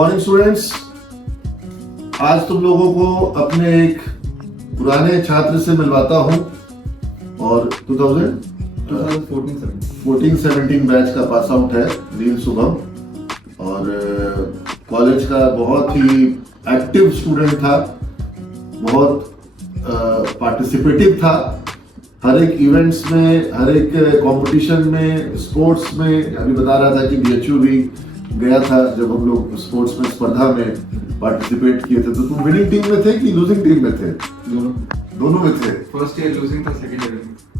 Morning students, आज तुम लोगों को अपने एक पुराने छात्र से मिलवाता हूं और 2014-17 बैच का पास आउट है नील शुभम, और कॉलेज का बहुत ही एक्टिव स्टूडेंट था, बहुत पार्टिसिपेटिव था। हर एक इवेंट्स में, हर एक कंपटीशन में, स्पोर्ट्स में। अभी बता रहा था कि बीएचयू भी गया था जब हम लोग स्पोर्ट्स में स्पर्धा में पार्टिसिपेट किए थे। तो तुम विनिंग टीम में थे कि लूजिंग टीम में थे? दोनों में थे। फर्स्ट ईयर लूजिंग था, सेकंड ईयर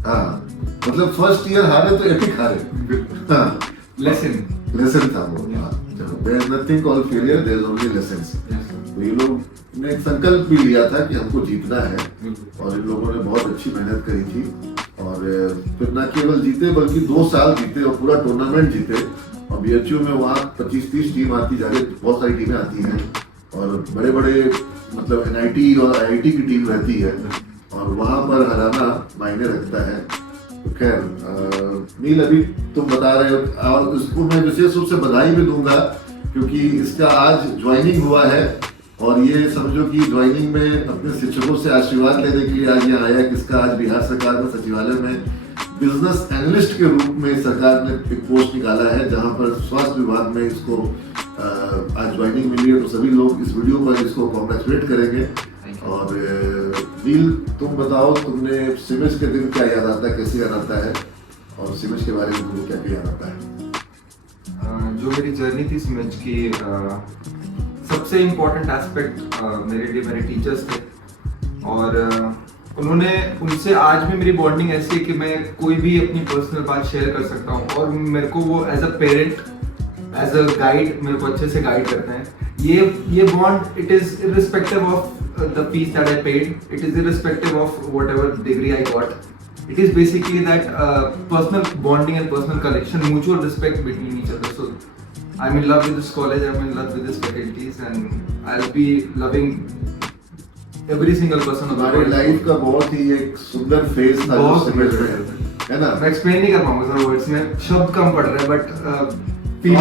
हाँ, मतलब फर्स्ट ईयर हारे तो एपिक हारे। हाँ, लेसन था वो। There is nothing called failure, there is only lessons. तो ये लोग ने एक संकल्प भी लिया था कि हमको जीतना है, और इन लोगों ने बहुत अच्छी मेहनत करी थी। और फिर न केवल जीते बल्कि 2 साल जीते और पूरा टूर्नामेंट जीते। और बीएचयू में वहाँ 25-30 टीम आती जा रही, बहुत सारी टीमें आती हैं, और बड़े बड़े मतलब एनआईटी और आईआईटी की टीम रहती है, और वहाँ पर हराना मायने रखता है। तो खैर नील, अभी तुम बता रहे हो, और इसको मैं विशेष रूप से बधाई भी दूंगा क्योंकि इसका आज ज्वाइनिंग हुआ है। और ये समझो कि ज्वाइनिंग में अपने शिक्षकों से आशीर्वाद लेने के लिए आज यहाँ आया। किसका आज बिहार सरकार में सचिवालय में बिजनेस एनालिस्ट के रूप में सरकार ने एक पोस्ट निकाला है, जहाँ पर स्वास्थ्य विभाग में इसको आज ज्वाइनिंग मिली है। तो सभी लोग इस वीडियो पर इसको कॉन्ग्रेचुलेट करेंगे। और नील, तुम बताओ, तुमने सिमेज के दिन क्या याद आता है, कैसे याद आता है, और सिमेज के बारे में तुमको क्या याद आता है? जो मेरी जर्नी थी सिमेज की, सबसे इम्पोर्टेंट एस्पेक्ट मेरे लिए मेरे टीचर्स थे। और उनसे आज भी मेरी बॉन्डिंग ऐसी है कि मैं कोई भी अपनी पर्सनल बात शेयर कर सकता हूँ, और मेरे को वो as a parent, as a guide मेरे को अच्छे से गाइड करते हैं। ये bond, it is irrespective of the fees that I paid, it is irrespective of whatever degree I got. It is basically that personal bonding and personal connection, mutual respect between each other. So I'm in love with this college, I'm in love with this faculties, and I'll be loving every single person of हमारे life का बहुत ही एक सुंदर phase था जो सिमेज में है ना। मैं एक्सप्लेन नहीं कर पाऊंगा सर वर्ड्स में, शब्द कम पड़ रहे हैं, but not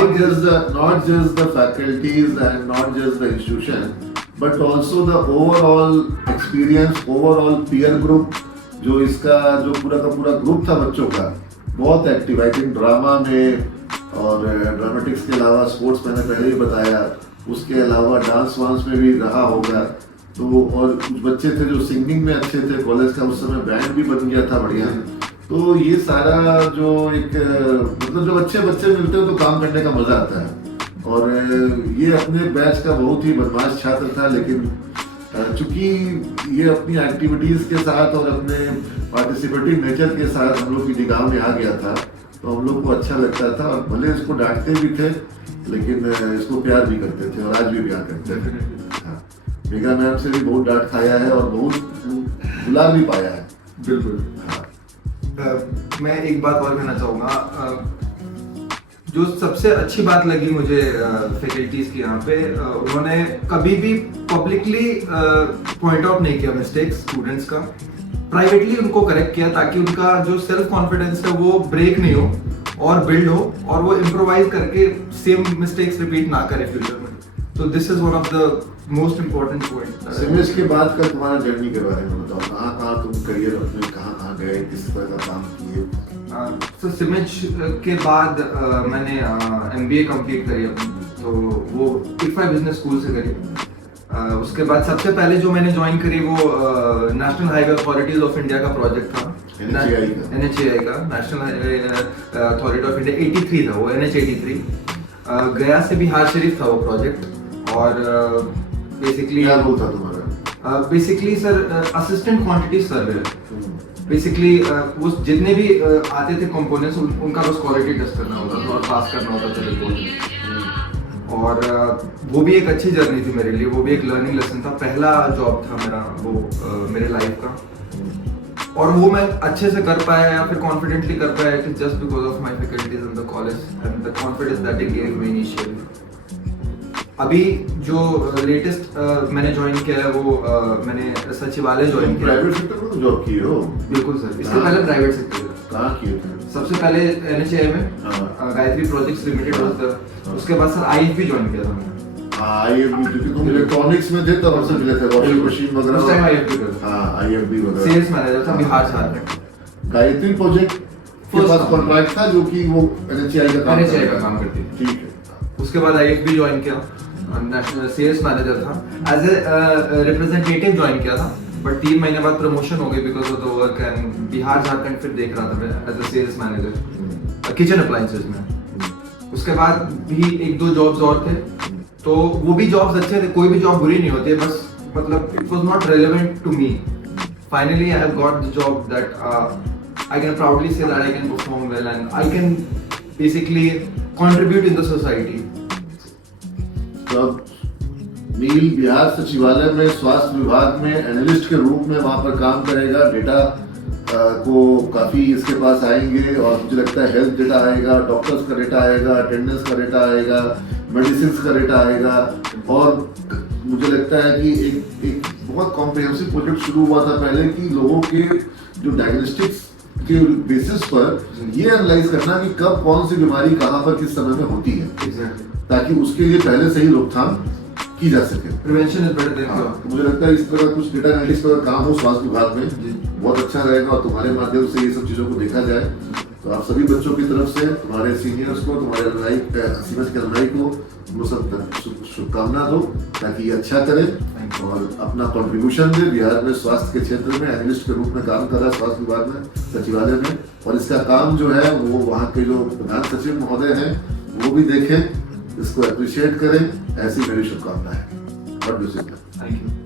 just the faculties and not just the institution, but also the overall experience, overall peer group। जो इसका जो पूरा का पूरा ग्रुप था बच्चों का, बहुत एक्टिव। आई थिंक ड्रामा में और ड्रामेटिक्स के अलावा स्पोर्ट्स मैंने पहले ही बताया, उसके अलावा डांस वांस में भी रहा होगा। तो और कुछ बच्चे थे जो सिंगिंग में अच्छे थे, कॉलेज का उस समय बैंड भी बन गया था बढ़िया। तो ये सारा जो एक मतलब जब अच्छे बच्चे मिलते हो तो काम करने का मजा आता है। और ये अपने बैच का बहुत ही बदमाश छात्र था, लेकिन चूंकि ये अपनी एक्टिविटीज के साथ और अपने पार्टिसिपेटिव नेचर के साथ हम लोग की निगाह में आ गया था, तो हम लोग को अच्छा लगता था। और भले इसको डांटते भी थे, लेकिन इसको प्यार भी करते थे, और आज भी प्यार करते हैं। हाँ, मेगा मैम से भी बहुत डांट खाया है और बहुत दुलार भी पाया है। बिल्कुल। हाँ, मैं एक बात और कहना चाहूँगा, जो सबसे अच्छी बात लगी मुझे फैकल्टीज की यहाँ पे, उन्होंने कभी भी पब्लिकली पॉइंट आउट नहीं किया मिस्टेक्स स्टूडेंट्स का, प्राइवेटली उनको करेक्ट किया, ताकि उनका जो सेल्फ कॉन्फिडेंस है वो ब्रेक नहीं हो और बिल्ड हो, और वो इम्प्रोवाइज करके सेम मिस्टेक्स रिपीट ना करे फ्यूचर में। तो this is one of the most important point. सिमेज के बाद का तुम्हारा जर्नी के बारे में बताओ, कहाँ तुम करियर अपने कहाँ गए, किस तरह का काम किए? तो सिमेज के बाद मैंने MBA कंप्लीट करी अपनी, तो वो ITFI बिजनेस स्कूल से करी। उसके बाद सबसे पहले जो मैंने ज्वाइन करी वो national highway authorities of India का प्रोजेक्ट था, NHAI का national highway authority of India 83 था वो, NH83। गया से बिहार शरीफ था वो प्रोजेक्ट। और बेसिकली क्या रोल था तुम्हारा? Basically sir assistant quantity survey. Basically वो जितने भी आते थे कंपोनेंट्स, उनका बस क्वालिटी टेस्ट करना होता था और पास करना होता था रिपोर्ट। और वो भी एक अच्छी जर्नी थी मेरे लिए, वो भी एक लर्निंग लेसन था, पहला जॉब था मेरा वो मेरे लाइफ का। और वो मैं अच्छे से कर पाया या फिर कॉन्फिडेंटली कर पाया, it is just because of my faculties in the college and the confidence that they gave me initially. अभी जो लेटेस्ट मैंने ज्वाइन किया है वो मैंने सचिवालय ज्वाइन किया। प्राइवेट सेक्टर में जॉब की हो? बिल्कुल सर, इससे पहले प्राइवेट सेक्टर। कहाँ किए थे? सबसे पहले NHAI में गायत्री प्रोजेक्ट्स लिमिटेड, उसके बाद सर IFB ज्वाइन किया था मैंने। हाँ IFB, क्योंकि तुम इलेक्ट्रॉनिक्स में थे तब हमसे मिले थे, वॉशिंग मशीन उस वगैरह। टाइम IFB कर रहा हाँ IFB था, वगैरह। सेल्स मैनेजर था बिहार झारखंड। गायत्री प्रोजेक्ट के First पास one। कॉन्ट्रैक्ट था जो कि वो NHAI का काम NHAI करता का था। काम करती थी। ठीक है। उसके बाद IFB ज्वाइन किया, नेशनल सेल्स मैनेजर था, एज ए रिप्रेजेंटेटिव ज्वाइन किया था, बट 3 महीने बाद प्रमोशन हो गई because of the work, and Bihar Jharkhand फिर देख रहा था मैं as a sales manager kitchen appliances में। उसके बाद भी 1-2 जॉब्स और थे, तो वो भी जॉब्स अच्छे थे, कोई भी जॉब बुरी नहीं होती है, बस मतलब it was not relevant to me. Finally I have got the job that I can proudly say that I can perform well and I can basically contribute in the society. तो अब नील बिहार सचिवालय में स्वास्थ्य विभाग में एनालिस्ट के रूप में वहां पर काम करेगा। डेटा को काफी इसके पास आएंगे और मुझे लगता है हेल्थ डेटा आएगा, डॉक्टर्स का डेटा आएगा, अटेंडेंस का डेटा आएगा, मेडिसिन का डेटा आएगा, और मुझे लगता है कि एक बहुत कॉम्प्रिहेंसिव प्रोजेक्ट शुरू हुआ था पहले कि लोगों के जो डायग्नोस्टिक्स के बेसिस पर ये एनालाइज करना कि कब कौन सी बीमारी कहाँ पर किस समय में होती है, ताकि उसके लिए पहले से ही रोकथाम की जा सके। प्रिवेंशन इज बेटर देन हाँ, क्योर। मुझे लगता है इस तरह कुछ डेटा एनालिटिक्स पर काम हो स्वास्थ्य विभाग में बहुत अच्छा रहेगा, और तुम्हारे माध्यम से ये सब चीजों को देखा जाए। तो आप सभी बच्चों की तरफ से, तुम्हारे सीनियर्स को, तुम्हारे सीनियर्स के अलुमनाई को वो सब शुभकामना दो ताकि ये अच्छा करें और अपना कंट्रीब्यूशन दे। बिहार में स्वास्थ्य के क्षेत्र में एनालिस्ट के रूप में काम कर रहा है स्वास्थ्य विभाग में, सचिवालय में, और इसका काम जो है वो वहाँ के जो प्रधान सचिव महोदय हैं वो भी देखें, इसको अप्रिशिएट करें। ऐसी मेरी शुभकामनाएं है। Thank you.